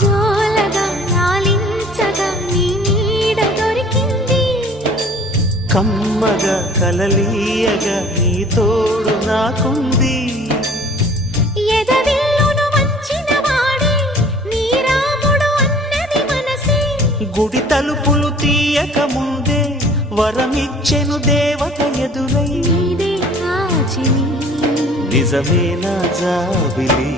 జోలగా లాలించగా నీ నీడ దొరికింది కమ్మగా కలలీయగా నీ తోడు నాకుంది ఎదవిల్లును వంచిన వాడే నీ రాముడు అన్నది మనసే గుడి తలుపులు తీయక ముందే వరమిచ్చెను దేవత ఎదురై నీదే ఆచిని నిజమేనా జాబిలి